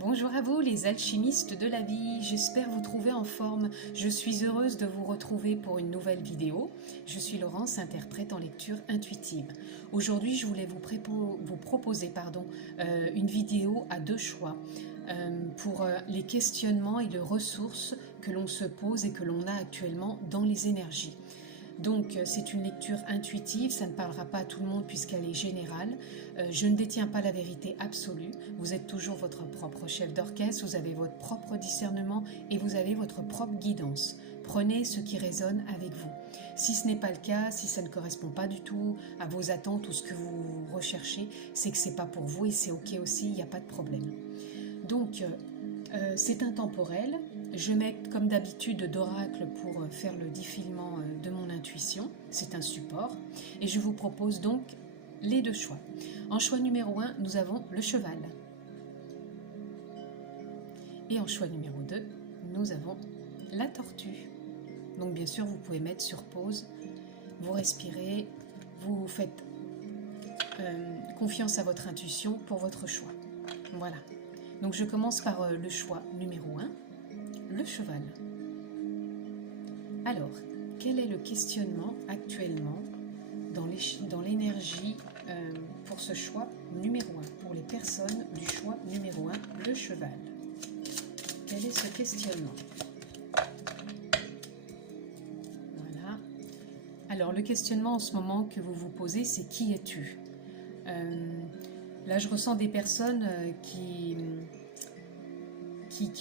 Bonjour à vous les alchimistes de la vie, j'espère vous trouver en forme. Je suis heureuse de vous retrouver pour une nouvelle vidéo. Je suis Laurence, interprète en lecture intuitive. Aujourd'hui je voulais vous proposer une vidéo à deux choix pour les questionnements et les ressources que l'on se pose et que l'on a actuellement dans les énergies. Donc c'est une lecture intuitive, ça ne parlera pas à tout le monde puisqu'elle est générale. Je ne détiens pas la vérité absolue, vous êtes toujours votre propre chef d'orchestre, vous avez votre propre discernement et vous avez votre propre guidance. Prenez ce qui résonne avec vous. Si ce n'est pas le cas, si ça ne correspond pas du tout à vos attentes ou ce que vous recherchez, c'est que ce n'est pas pour vous et c'est ok aussi, il n'y a pas de problème. Donc c'est intemporel. Je mets comme d'habitude d'oracle pour faire le défilement de mon intuition. C'est un support. Et je vous propose donc les deux choix. En choix numéro 1, nous avons le cheval. Et en choix numéro 2, nous avons la tortue. Donc bien sûr, vous pouvez mettre sur pause, vous respirez, vous faites confiance à votre intuition pour votre choix. Voilà. Donc je commence par le choix numéro 1, le cheval. Alors, quel est le questionnement actuellement dans l'énergie pour ce choix numéro 1, pour les personnes du choix numéro 1, le cheval? Quel est ce questionnement? Voilà. Alors, le questionnement en ce moment que vous vous posez, c'est qui es-tu? Là, je ressens des personnes qui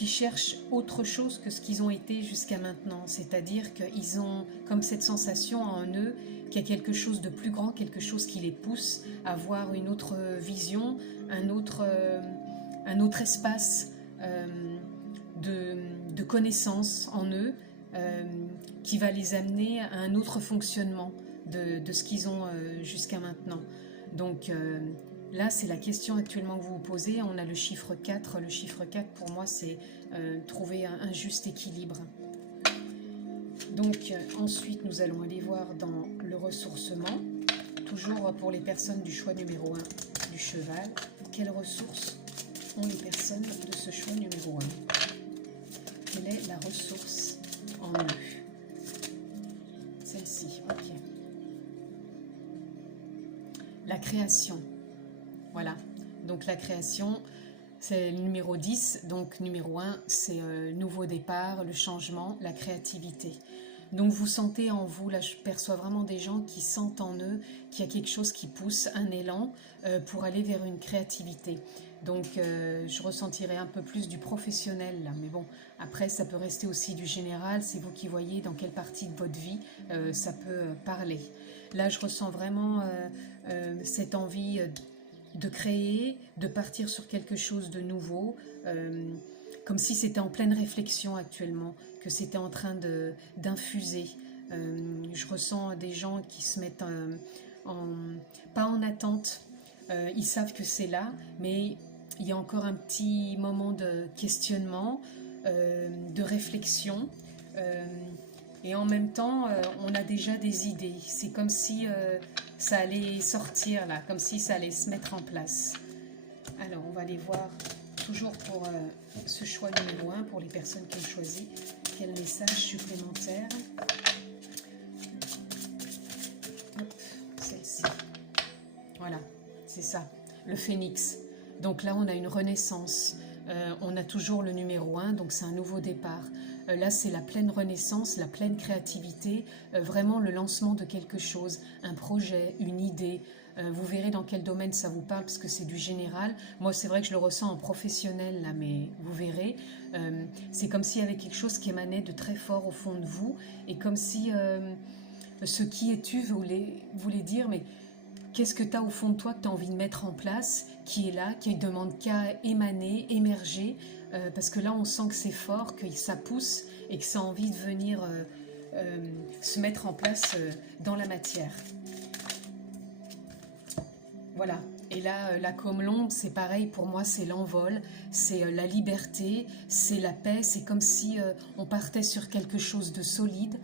cherchent autre chose que ce qu'ils ont été jusqu'à maintenant. C'est-à-dire qu'ils ont comme cette sensation en eux qu'il y a quelque chose de plus grand, quelque chose qui les pousse à avoir une autre vision, un autre espace de connaissances en eux qui va les amener à un autre fonctionnement de ce qu'ils ont jusqu'à maintenant. Donc là, c'est la question actuellement que vous vous posez. On a le chiffre 4. Le chiffre 4, pour moi, c'est trouver un juste équilibre. Donc, ensuite, nous allons aller voir dans le ressourcement. Toujours pour les personnes du choix numéro 1 du cheval. Quelles ressources ont les personnes de ce choix numéro 1? Quelle est la ressource en eux? Celle-ci, ok. La création. Voilà, donc la création, c'est le numéro 10, donc numéro 1, c'est nouveau départ, le changement, la créativité. Donc vous sentez en vous, là je perçois vraiment des gens qui sentent en eux qu'il y a quelque chose qui pousse, un élan pour aller vers une créativité. Donc je ressentirai un peu plus du professionnel là, mais bon, après ça peut rester aussi du général, c'est vous qui voyez dans quelle partie de votre vie ça peut parler. Là je ressens vraiment cette envie de créer, de partir sur quelque chose de nouveau, comme si c'était en pleine réflexion actuellement, que c'était en train d'infuser. Je ressens des gens qui se mettent pas en attente, ils savent que c'est là, mais il y a encore un petit moment de questionnement, de réflexion, et en même temps, on a déjà des idées. C'est comme si ça allait sortir là, comme si ça allait se mettre en place. Alors, on va aller voir toujours pour ce choix numéro 1, pour les personnes qui ont choisi, quel message supplémentaire. Hop, celle-ci. Voilà, c'est ça, le phénix. Donc là, on a une renaissance. On a toujours le numéro 1, donc c'est un nouveau départ. Là, c'est la pleine renaissance, la pleine créativité, vraiment le lancement de quelque chose, un projet, une idée. Vous verrez dans quel domaine ça vous parle, parce que c'est du général. Moi, c'est vrai que je le ressens en professionnel, là, mais vous verrez. C'est comme s'il y avait quelque chose qui émanait de très fort au fond de vous, et comme si ce qui es-tu voulait dire, mais qu'est-ce que tu as au fond de toi que tu as envie de mettre en place, qui est là, qui ne demande qu'à émaner, émerger, parce que là on sent que c'est fort, que ça pousse et que ça a envie de venir se mettre en place dans la matière. Voilà. Et là, la comme l'ombre, c'est pareil, pour moi c'est l'envol, c'est la liberté, c'est la paix, c'est comme si on partait sur quelque chose de solide,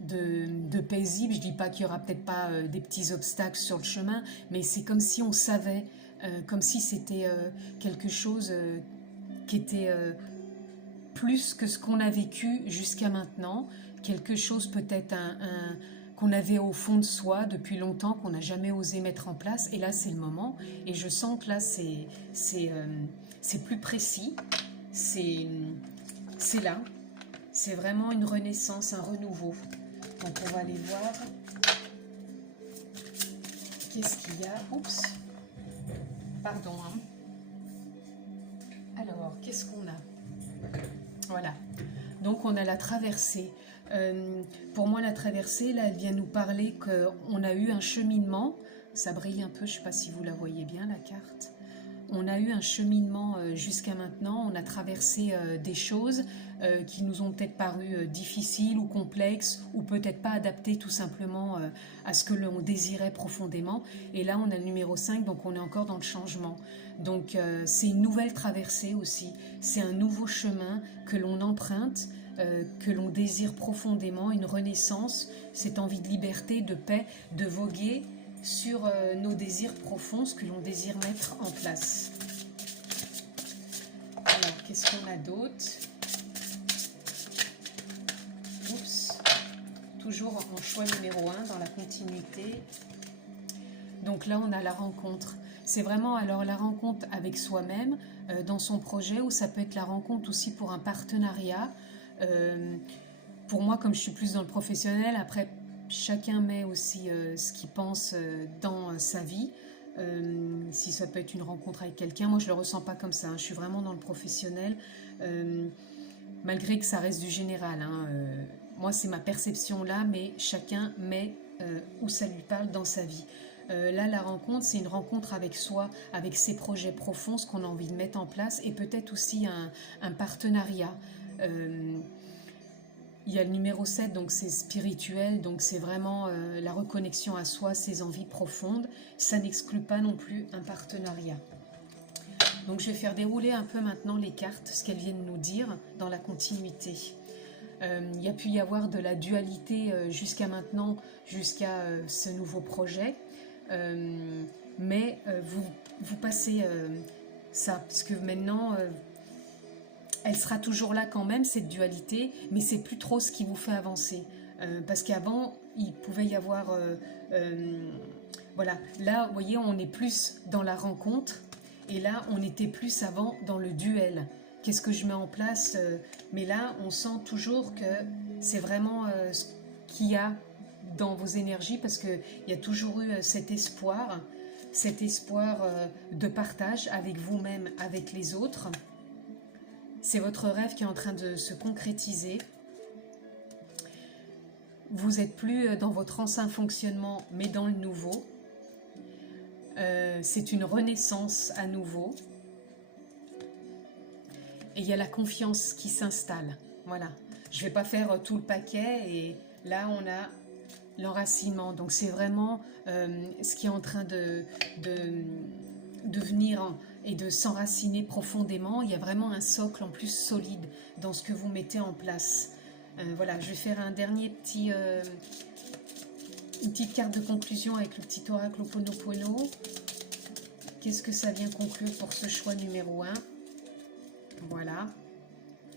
de paisible. Je dis pas qu'il y aura peut-être pas des petits obstacles sur le chemin, mais c'est comme si on savait comme si c'était quelque chose qui était plus que ce qu'on a vécu jusqu'à maintenant, quelque chose peut-être qu'on avait au fond de soi depuis longtemps, qu'on n'a jamais osé mettre en place, et là c'est le moment, et je sens que là c'est plus précis, c'est là, c'est vraiment une renaissance, un renouveau. Donc on va aller voir qu'est-ce qu'il y a. Oups, pardon, hein. Alors, qu'est-ce qu'on a? Voilà, donc on a la traversée. Pour moi, la traversée, là, elle vient nous parler qu'on a eu un cheminement. Ça brille un peu, je ne sais pas si vous la voyez bien, la carte. On a eu un cheminement jusqu'à maintenant. On a traversé des choses qui nous ont peut-être paru difficiles ou complexes, ou peut-être pas adaptées tout simplement à ce que l'on désirait profondément. Et là, on a le numéro 5, donc on est encore dans le changement. Donc c'est une nouvelle traversée aussi. C'est un nouveau chemin que l'on emprunte, que l'on désire profondément, une renaissance, cette envie de liberté, de paix, de voguer sur nos désirs profonds, ce que l'on désire mettre en place. Alors, qu'est-ce qu'on a d'autre? Oups, toujours en choix numéro 1 dans la continuité. Donc là, on a la rencontre. C'est vraiment alors la rencontre avec soi-même dans son projet, ou ça peut être la rencontre aussi pour un partenariat. Pour moi, comme je suis plus dans le professionnel, après, chacun met aussi ce qu'il pense dans sa vie. Si ça peut être une rencontre avec quelqu'un, moi je ne le ressens pas comme ça, hein. Je suis vraiment dans le professionnel, malgré que ça reste du général, hein. Moi c'est ma perception là, mais chacun met où ça lui parle dans sa vie. Là, la rencontre, c'est une rencontre avec soi, avec ses projets profonds, ce qu'on a envie de mettre en place, et peut-être aussi un partenariat. Il y a le numéro 7, donc c'est spirituel, donc c'est vraiment la reconnexion à soi, ses envies profondes. Ça n'exclut pas non plus un partenariat. Donc je vais faire dérouler un peu maintenant les cartes, ce qu'elles viennent nous dire dans la continuité. Il y a pu y avoir de la dualité jusqu'à maintenant, jusqu'à ce nouveau projet. Mais vous passez ça, parce que maintenant... elle sera toujours là quand même, cette dualité, mais c'est plus trop ce qui vous fait avancer. Parce qu'avant, il pouvait y avoir... voilà, là, vous voyez, on est plus dans la rencontre, et là, on était plus avant dans le duel. Qu'est-ce que je mets en place? Mais là, on sent toujours que c'est vraiment ce qu'il y a dans vos énergies, parce qu'il y a toujours eu cet espoir de partage avec vous-même, avec les autres. C'est votre rêve qui est en train de se concrétiser. Vous n'êtes plus dans votre ancien fonctionnement, mais dans le nouveau. C'est une renaissance à nouveau. Et il y a la confiance qui s'installe. Voilà. Je ne vais pas faire tout le paquet. Et là, on a l'enracinement. Donc, c'est vraiment ce qui est en train de venir et de s'enraciner profondément. Il y a vraiment un socle en plus solide dans ce que vous mettez en place. Voilà, je vais faire un dernier une petite carte de conclusion avec le petit oracle Ho'oponopono. Qu'est-ce que ça vient conclure pour ce choix numéro 1? Voilà.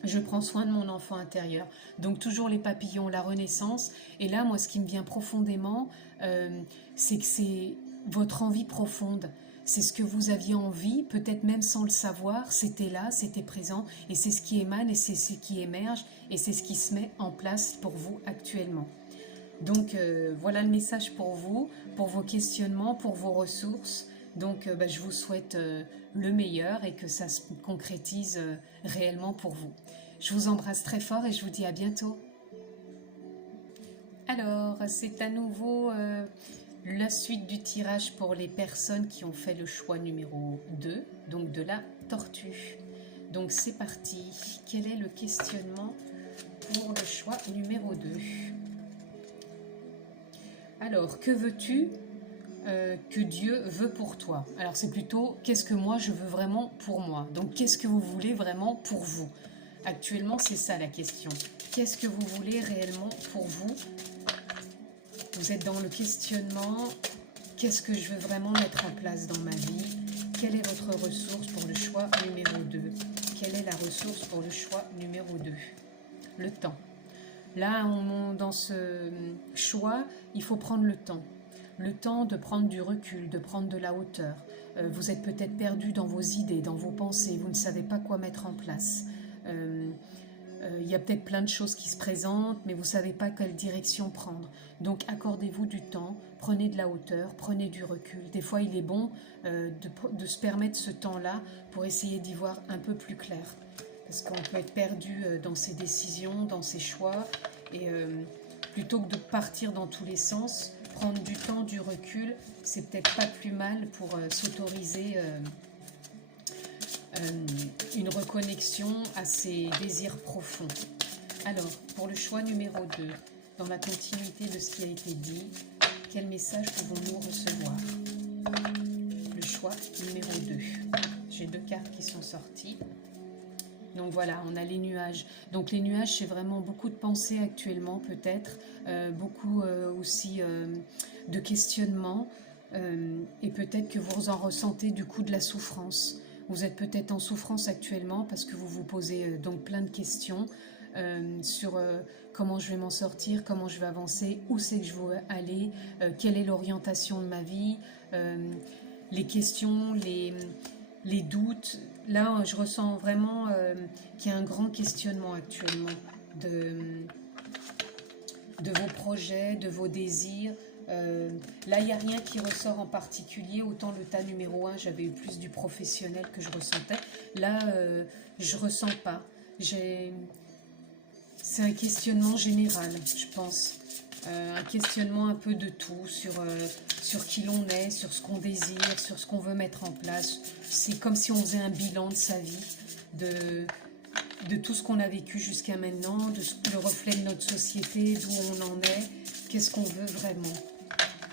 Je prends soin de mon enfant intérieur. Donc toujours les papillons, la renaissance. Et là, moi, ce qui me vient profondément, c'est que c'est votre envie profonde. C'est ce que vous aviez envie, peut-être même sans le savoir, c'était là, c'était présent, et c'est ce qui émane, et c'est ce qui émerge, et c'est ce qui se met en place pour vous actuellement. Donc voilà le message pour vous, pour vos questionnements, pour vos ressources. Donc je vous souhaite le meilleur et que ça se concrétise réellement pour vous. Je vous embrasse très fort et je vous dis à bientôt. Alors, c'est à nouveau... la suite du tirage pour les personnes qui ont fait le choix numéro 2, donc de la tortue. Donc c'est parti. Quel est le questionnement pour le choix numéro 2? Alors, que veux-tu que Dieu veut pour toi? Alors c'est plutôt, qu'est-ce que moi je veux vraiment pour moi? Donc qu'est-ce que vous voulez vraiment pour vous? Actuellement, c'est ça la question. Qu'est-ce que vous voulez réellement pour vous? Vous êtes dans le questionnement, qu'est-ce que je veux vraiment mettre en place dans ma vie? Quelle est votre ressource pour le choix numéro 2? Quelle est la ressource pour le choix numéro 2? Le temps. Là, dans ce choix, il faut prendre le temps. Le temps de prendre du recul, de prendre de la hauteur. Vous êtes peut-être perdu dans vos idées, dans vos pensées, vous ne savez pas quoi mettre en place. Il y a peut-être plein de choses qui se présentent, mais vous ne savez pas quelle direction prendre. Donc accordez-vous du temps, prenez de la hauteur, prenez du recul. Des fois, il est bon de se permettre ce temps-là pour essayer d'y voir un peu plus clair. Parce qu'on peut être perdu dans ses décisions, dans ses choix, et plutôt que de partir dans tous les sens, prendre du temps, du recul, c'est peut-être pas plus mal pour s'autoriser une reconnexion à ses désirs profonds. Alors, pour le choix numéro 2, dans la continuité de ce qui a été dit, quel message pouvons-nous recevoir? Le choix numéro 2. J'ai 2 cartes qui sont sorties. Donc voilà, on a les nuages. Donc les nuages, c'est vraiment beaucoup de pensées actuellement peut-être, beaucoup aussi de questionnements, et peut-être que vous en ressentez du coup de la souffrance. Vous êtes peut-être en souffrance actuellement parce que vous vous posez donc plein de questions sur comment je vais m'en sortir, comment je vais avancer, où c'est que je veux aller, quelle est l'orientation de ma vie, les questions, les doutes. Là, je ressens vraiment qu'il y a un grand questionnement actuellement de vos projets, de vos désirs. Là, il n'y a rien qui ressort en particulier. Autant le tas numéro 1, j'avais eu plus du professionnel que je ressentais. Là, je ne ressens pas. C'est un questionnement général, je pense. Un questionnement un peu de tout, sur qui l'on est, sur ce qu'on désire, sur ce qu'on veut mettre en place. C'est comme si on faisait un bilan de sa vie, de tout ce qu'on a vécu jusqu'à maintenant, le reflet de notre société, d'où on en est, qu'est-ce qu'on veut vraiment.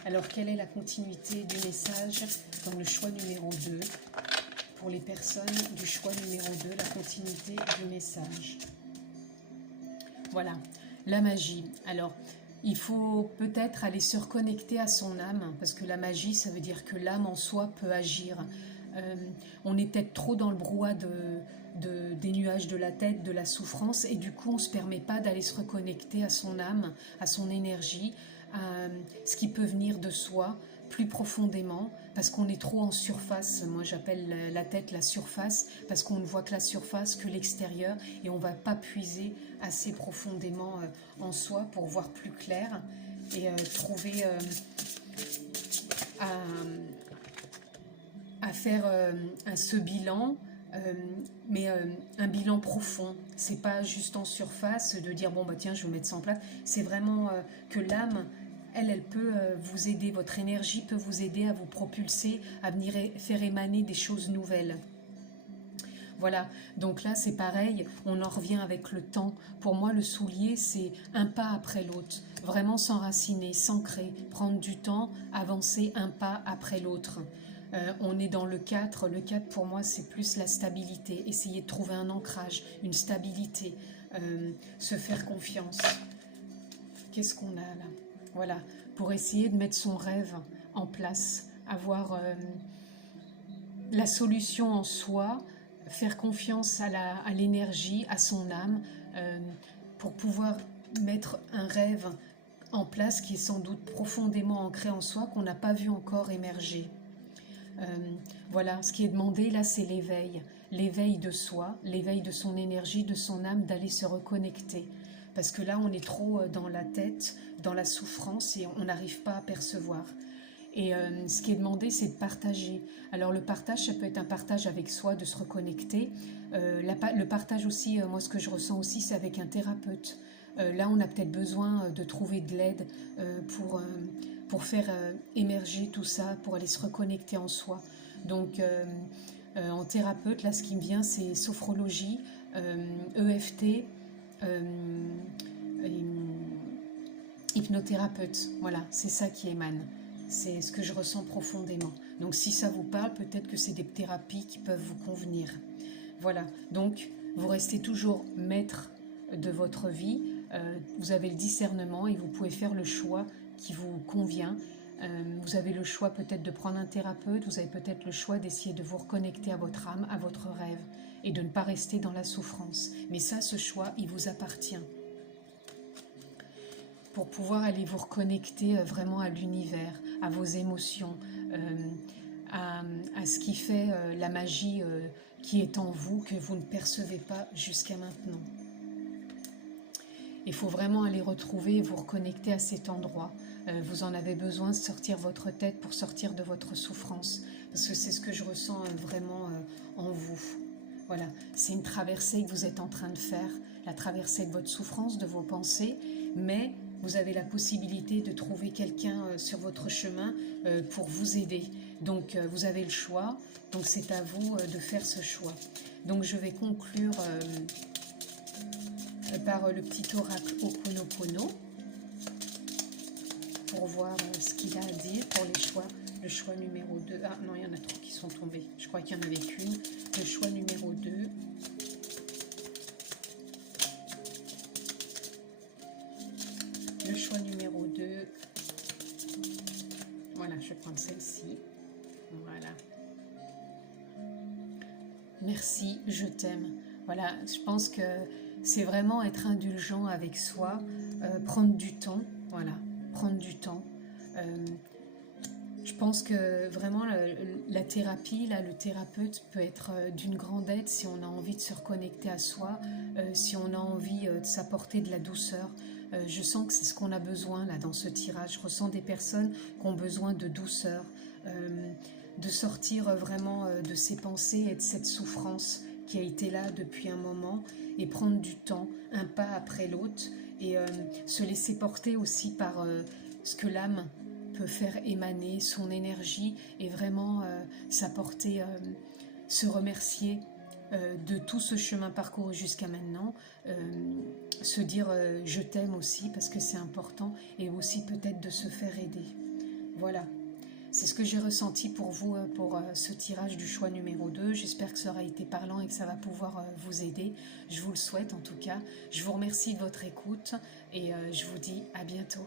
Alors, quelle est la continuité du message dans le choix numéro 2 pour les personnes du choix numéro 2, la continuité du message? Voilà, la magie. Alors, il faut peut-être aller se reconnecter à son âme, parce que la magie, ça veut dire que l'âme en soi peut agir. On est peut-être trop dans le brouhaha des nuages de la tête, de la souffrance, et du coup, on ne se permet pas d'aller se reconnecter à son âme, à son énergie, à ce qui peut venir de soi plus profondément, parce qu'on est trop en surface. Moi, j'appelle la tête la surface, parce qu'on ne voit que la surface, que l'extérieur, et on ne va pas puiser assez profondément en soi pour voir plus clair et trouver à faire ce bilan, mais un bilan profond. C'est pas juste en surface de dire bon bah tiens je vais mettre ça en place. C'est vraiment que l'âme, elle peut vous aider, votre énergie peut vous aider à vous propulser, à venir faire émaner des choses nouvelles. Voilà, donc là c'est pareil, on en revient avec le temps. Pour moi le soulier c'est un pas après l'autre, vraiment s'enraciner, s'ancrer, prendre du temps, avancer un pas après l'autre. On est dans le 4, le 4 pour moi c'est plus la stabilité, essayer de trouver un ancrage, une stabilité, se faire confiance. Qu'est-ce qu'on a là? Voilà, pour essayer de mettre son rêve en place, avoir la solution en soi, faire confiance à l'énergie, à son âme, pour pouvoir mettre un rêve en place qui est sans doute profondément ancré en soi, qu'on n'a pas vu encore émerger. Voilà, ce qui est demandé là, c'est l'éveil de soi, l'éveil de son énergie, de son âme, d'aller se reconnecter. Parce que là, on est trop dans la tête, dans la souffrance, et on n'arrive pas à percevoir. Et ce qui est demandé, c'est de partager. Alors le partage, ça peut être un partage avec soi, de se reconnecter. Le partage aussi, moi ce que je ressens aussi, c'est avec un thérapeute. Là, on a peut-être besoin de trouver de l'aide pour faire émerger tout ça, pour aller se reconnecter en soi. Donc en thérapeute, là ce qui me vient, c'est sophrologie, EFT, hypnothérapeute. Voilà, c'est ça qui émane. C'est ce que je ressens profondément. Donc si ça vous parle, peut-être que c'est des thérapies qui peuvent vous convenir. Voilà, donc vous restez toujours maître de votre vie. Vous avez le discernement et vous pouvez faire le choix qui vous convient. Vous avez le choix peut-être de prendre un thérapeute, vous avez peut-être le choix d'essayer de vous reconnecter à votre âme, à votre rêve, et de ne pas rester dans la souffrance. Mais ça, ce choix, il vous appartient. Pour pouvoir aller vous reconnecter vraiment à l'univers, à vos émotions, à ce qui fait la magie qui est en vous, que vous ne percevez pas jusqu'à maintenant. Il faut vraiment aller retrouver et vous reconnecter à cet endroit. Vous en avez besoin de sortir votre tête pour sortir de votre souffrance. Parce que c'est ce que je ressens vraiment en vous. Voilà, c'est une traversée que vous êtes en train de faire. La traversée de votre souffrance, de vos pensées. Mais vous avez la possibilité de trouver quelqu'un sur votre chemin pour vous aider. Donc vous avez le choix. Donc c'est à vous de faire ce choix. Donc je vais conclure par le petit oracle Ho'oponopono pour voir ce qu'il a à dire pour les choix. Le choix numéro 2. Ah non, il y en a trop qui sont tombés. Je crois qu'il n'y en avait qu'une. Le choix numéro 2. Le choix numéro 2. Voilà, je vais prendre celle-ci. Voilà. Merci, je t'aime. Voilà, je pense que c'est vraiment être indulgent avec soi, prendre du temps, voilà, prendre du temps. Je pense que vraiment la thérapie, là, le thérapeute peut être d'une grande aide si on a envie de se reconnecter à soi, si on a envie de s'apporter de la douceur. Je sens que c'est ce qu'on a besoin là dans ce tirage. Je ressens des personnes qui ont besoin de douceur, de sortir vraiment de ces pensées et de cette souffrance qui a été là depuis un moment et prendre du temps, un pas après l'autre et se laisser porter aussi par ce que l'âme peut faire émaner, son énergie et vraiment s'apporter, se remercier de tout ce chemin parcouru jusqu'à maintenant, se dire je t'aime aussi parce que c'est important et aussi peut-être de se faire aider. Voilà. C'est ce que j'ai ressenti pour vous, pour ce tirage du choix numéro 2. J'espère que ça aura été parlant et que ça va pouvoir vous aider. Je vous le souhaite en tout cas. Je vous remercie de votre écoute et je vous dis à bientôt.